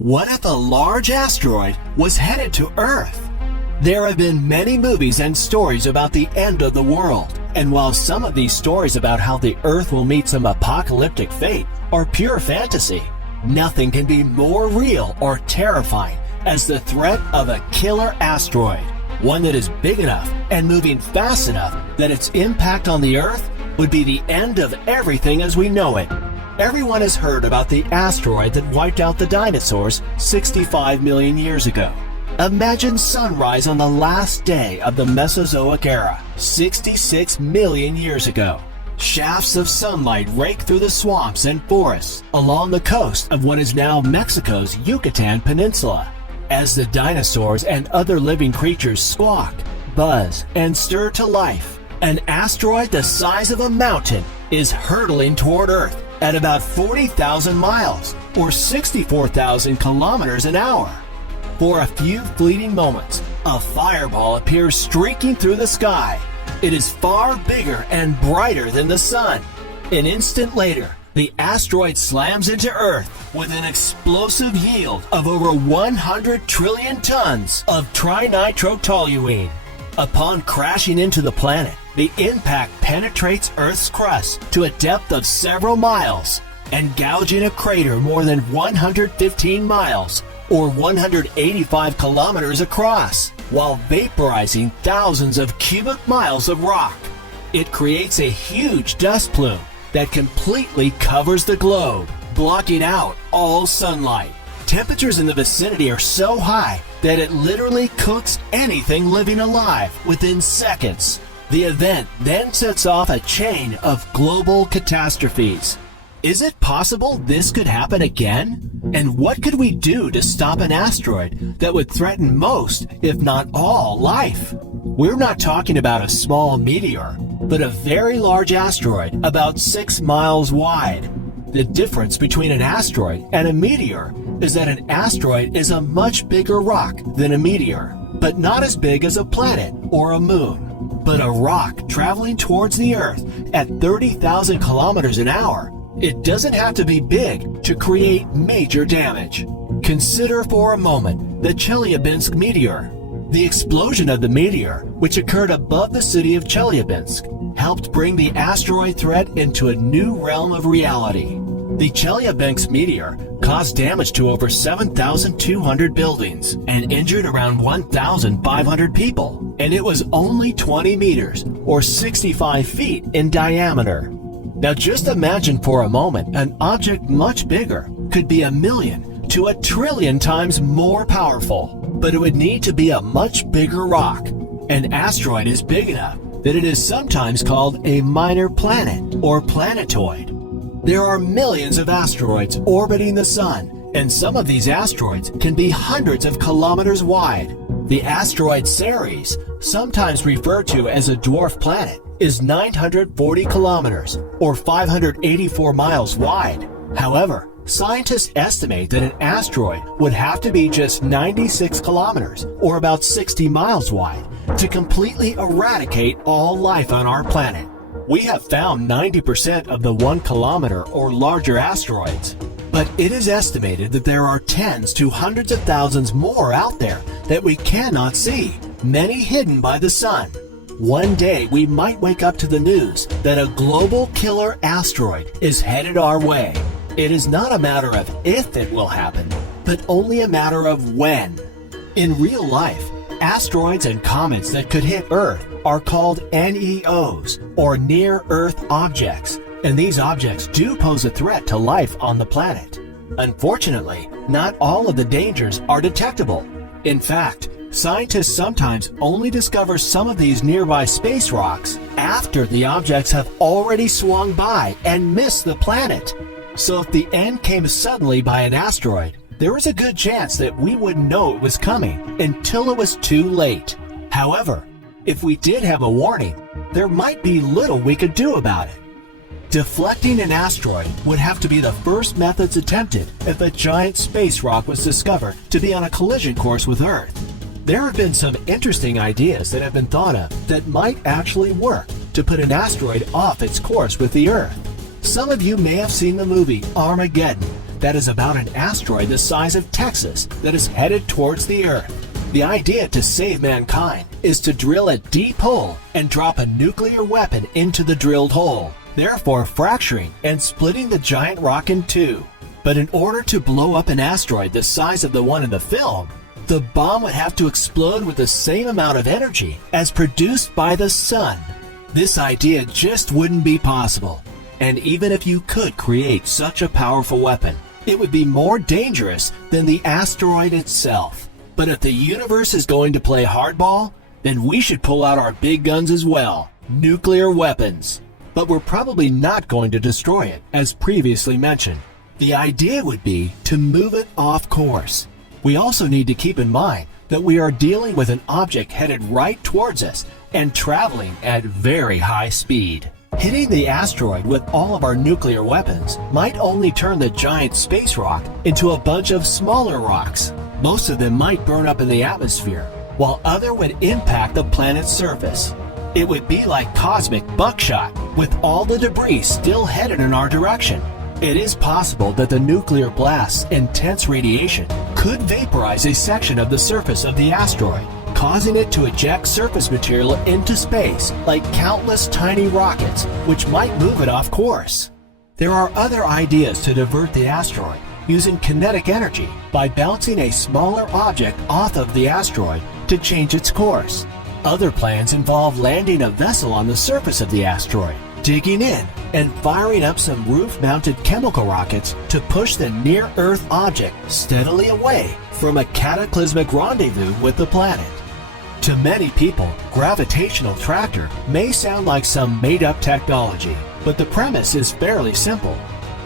What if a large asteroid was headed to Earth? There have been many movies and stories about the end of the world, and while some of these stories about how the Earth will meet some apocalyptic fate are pure fantasy, nothing can be more real or terrifying as the threat of a killer asteroid, one that is big enough and moving fast enough that its impact on the Earth would be the end of everything as we know it. Everyone has heard about the asteroid that wiped out the dinosaurs 65 million years ago. Imagine sunrise on the last day of the Mesozoic era, 66 million years ago. Shafts of sunlight rake through the swamps and forests along the coast of what is now Mexico's Yucatan Peninsula. As the dinosaurs and other living creatures squawk, buzz, and stir to life, an asteroid the size of a mountain is hurtling toward Earth at about 40,000 miles or 64,000 kilometers an hour. For a few fleeting moments, a fireball appears streaking through the sky. It is far bigger and brighter than the sun. An instant later, the asteroid slams into Earth with an explosive yield of over 100 trillion tons of trinitrotoluene. Upon crashing into the planet, the impact penetrates Earth's crust to a depth of several miles and gouging a crater more than 115 miles or 185 kilometers across, while vaporizing thousands of cubic miles of rock. It creates a huge dust plume that completely covers the globe, blocking out all sunlight. Temperatures in the vicinity are so high that it literally cooks anything living alive within seconds. The event then sets off a chain of global catastrophes. Is it possible this could happen again? And what could we do to stop an asteroid that would threaten most, if not all, life? We're not talking about a small meteor, but a very large asteroid about 6 miles wide. The difference between an asteroid and a meteor is that an asteroid is a much bigger rock than a meteor, but not as big as a planet or a moon. But a rock traveling towards the Earth at 30,000 kilometers an hour, it doesn't have to be big to create major damage. Consider for a moment the Chelyabinsk meteor. The explosion of the meteor, which occurred above the city of Chelyabinsk, helped bring the asteroid threat into a new realm of reality. The Chelyabinsk meteor caused damage to over 7,200 buildings and injured around 1,500 people, and it was only 20 meters or 65 feet in diameter. Now just imagine for a moment an object much bigger could be 1,000,000 to 1,000,000,000 times more powerful, but it would need to be a much bigger rock. An asteroid is big enough that it is sometimes called a minor planet or planetoid. There are millions of asteroids orbiting the sun, and some of these asteroids can be hundreds of kilometers wide. The asteroid Ceres, sometimes referred to as a dwarf planet, is 940 kilometers or 584 miles wide. However, scientists estimate that an asteroid would have to be just 96 kilometers or about 60 miles wide to completely eradicate all life on our planet. We have found 90% of the 1 kilometer or larger asteroids, but it is estimated that there are tens to hundreds of thousands more out there that we cannot see, many hidden by the sun. One day we might wake up to the news that a global killer asteroid is headed our way. It is not a matter of if it will happen, but only a matter of when. In real life, asteroids and comets that could hit Earth are called NEOs, or near-Earth objects, and these objects do pose a threat to life on the planet. Unfortunately, not all of the dangers are detectable. In fact, scientists sometimes only discover some of these nearby space rocks after the objects have already swung by and missed the planet. So if the end came suddenly by an asteroid, there is a good chance that we wouldn't know it was coming until it was too late. However, if we did have a warning, there might be little we could do about it. Deflecting an asteroid would have to be the first methods attempted if a giant space rock was discovered to be on a collision course with Earth. There have been some interesting ideas that have been thought of that might actually work to put an asteroid off its course with the Earth. Some of you may have seen the movie Armageddon that is about an asteroid the size of Texas that is headed towards the Earth. The idea to save mankind is to drill a deep hole and drop a nuclear weapon into the drilled hole, therefore fracturing and splitting the giant rock in two. But in order to blow up an asteroid the size of the one in the film, the bomb would have to explode with the same amount of energy as produced by the sun. This idea just wouldn't be possible. And even if you could create such a powerful weapon, it would be more dangerous than the asteroid itself. But if the universe is going to play hardball, then we should pull out our big guns as well, nuclear weapons. But we're probably not going to destroy it, as previously mentioned. The idea would be to move it off course. We also need to keep in mind that we are dealing with an object headed right towards us and traveling at very high speed. Hitting the asteroid with all of our nuclear weapons might only turn the giant space rock into a bunch of smaller rocks. Most of them might burn up in the atmosphere, while other would impact the planet's surface. It would be like cosmic buckshot, with all the debris still headed in our direction. It is possible that the nuclear blast's intense radiation could vaporize a section of the surface of the asteroid, causing it to eject surface material into space like countless tiny rockets, which might move it off course. There are other ideas to divert the asteroid using kinetic energy by bouncing a smaller object off of the asteroid to change its course. Other plans involve landing a vessel on the surface of the asteroid, digging in, and firing up some roof-mounted chemical rockets to push the near-Earth object steadily away from a cataclysmic rendezvous with the planet. To many people, gravitational tractor may sound like some made-up technology, but the premise is fairly simple.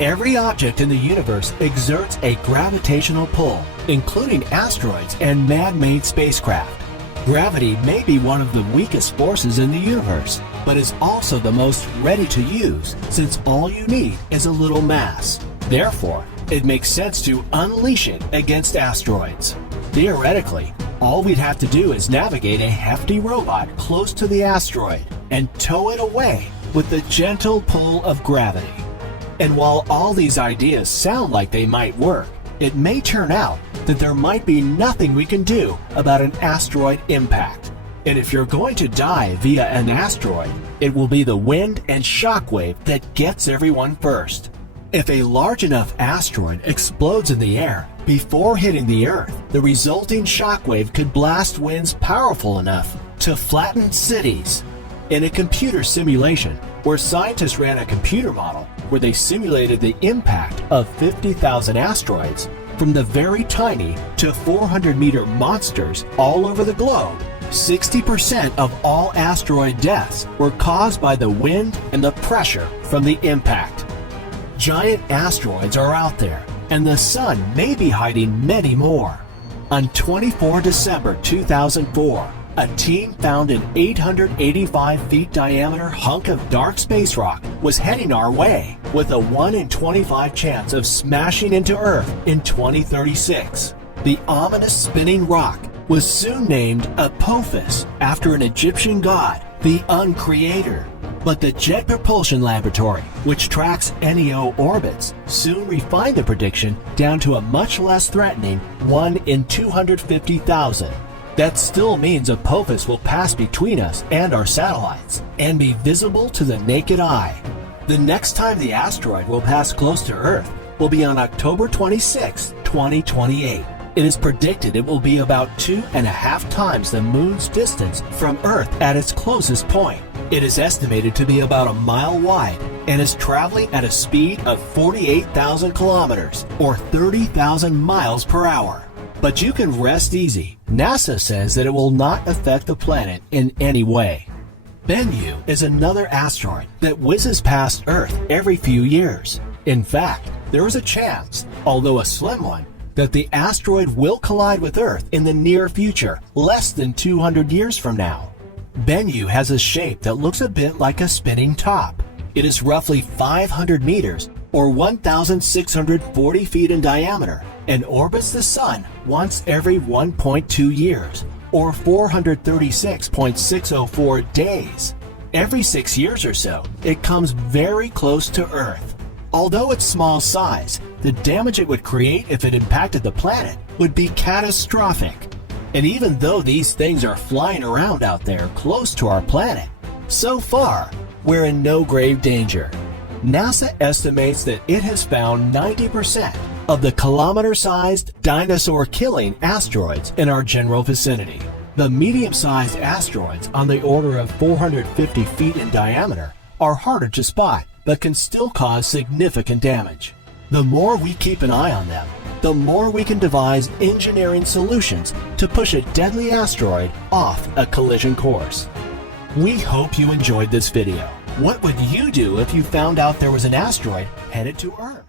Every object in the universe exerts a gravitational pull, including asteroids and man-made spacecraft. Gravity may be one of the weakest forces in the universe, but is also the most ready to use, since all you need is a little mass. Therefore, it makes sense to unleash it against asteroids. Theoretically, all we'd have to do is navigate a hefty robot close to the asteroid and tow it away with the gentle pull of gravity. And while all these ideas sound like they might work, it may turn out that there might be nothing we can do about an asteroid impact. And if you're going to die via an asteroid, it will be the wind and shockwave that gets everyone first. If a large enough asteroid explodes in the air before hitting the Earth, the resulting shockwave could blast winds powerful enough to flatten cities. In a computer simulation, where scientists ran a computer model where they simulated the impact of 50,000 asteroids from the very tiny to 400-meter monsters all over the globe, 60% of all asteroid deaths were caused by the wind and the pressure from the impact. Giant asteroids are out there, and the sun may be hiding many more. On 24 December 2004, a team found an 885 feet diameter hunk of dark space rock was heading our way, with a 1 in 25 chance of smashing into Earth in 2036. The ominous spinning rock was soon named Apophis, after an Egyptian god, the Uncreator. But the Jet Propulsion Laboratory, which tracks NEO orbits, soon refined the prediction down to a much less threatening 1 in 250,000. That still means Apophis will pass between us and our satellites and be visible to the naked eye. The next time the asteroid will pass close to Earth will be on October 26, 2028. It is predicted it will be about 2.5 times the Moon's distance from Earth at its closest point. It is estimated to be about a mile wide and is traveling at a speed of 48,000 kilometers or 30,000 miles per hour. But you can rest easy. NASA says that it will not affect the planet in any way. Bennu is another asteroid that whizzes past Earth every few years. In fact, there is a chance, although a slim one, that the asteroid will collide with Earth in the near future, less than 200 years from now. Bennu has a shape that looks a bit like a spinning top. It is roughly 500 meters or 1,640 feet in diameter and orbits the Sun once every 1.2 years or 436.604 days. Every 6 years or so, it comes very close to Earth. Although its small size, the damage it would create if it impacted the planet would be catastrophic. And even though these things are flying around out there close to our planet, so far, we're in no grave danger. NASA estimates that it has found 90% of the kilometer-sized, dinosaur-killing asteroids in our general vicinity. The medium-sized asteroids on the order of 450 feet in diameter are harder to spot, but can still cause significant damage. The more we keep an eye on them, the more we can devise engineering solutions to push a deadly asteroid off a collision course. We hope you enjoyed this video. What would you do if you found out there was an asteroid headed to Earth?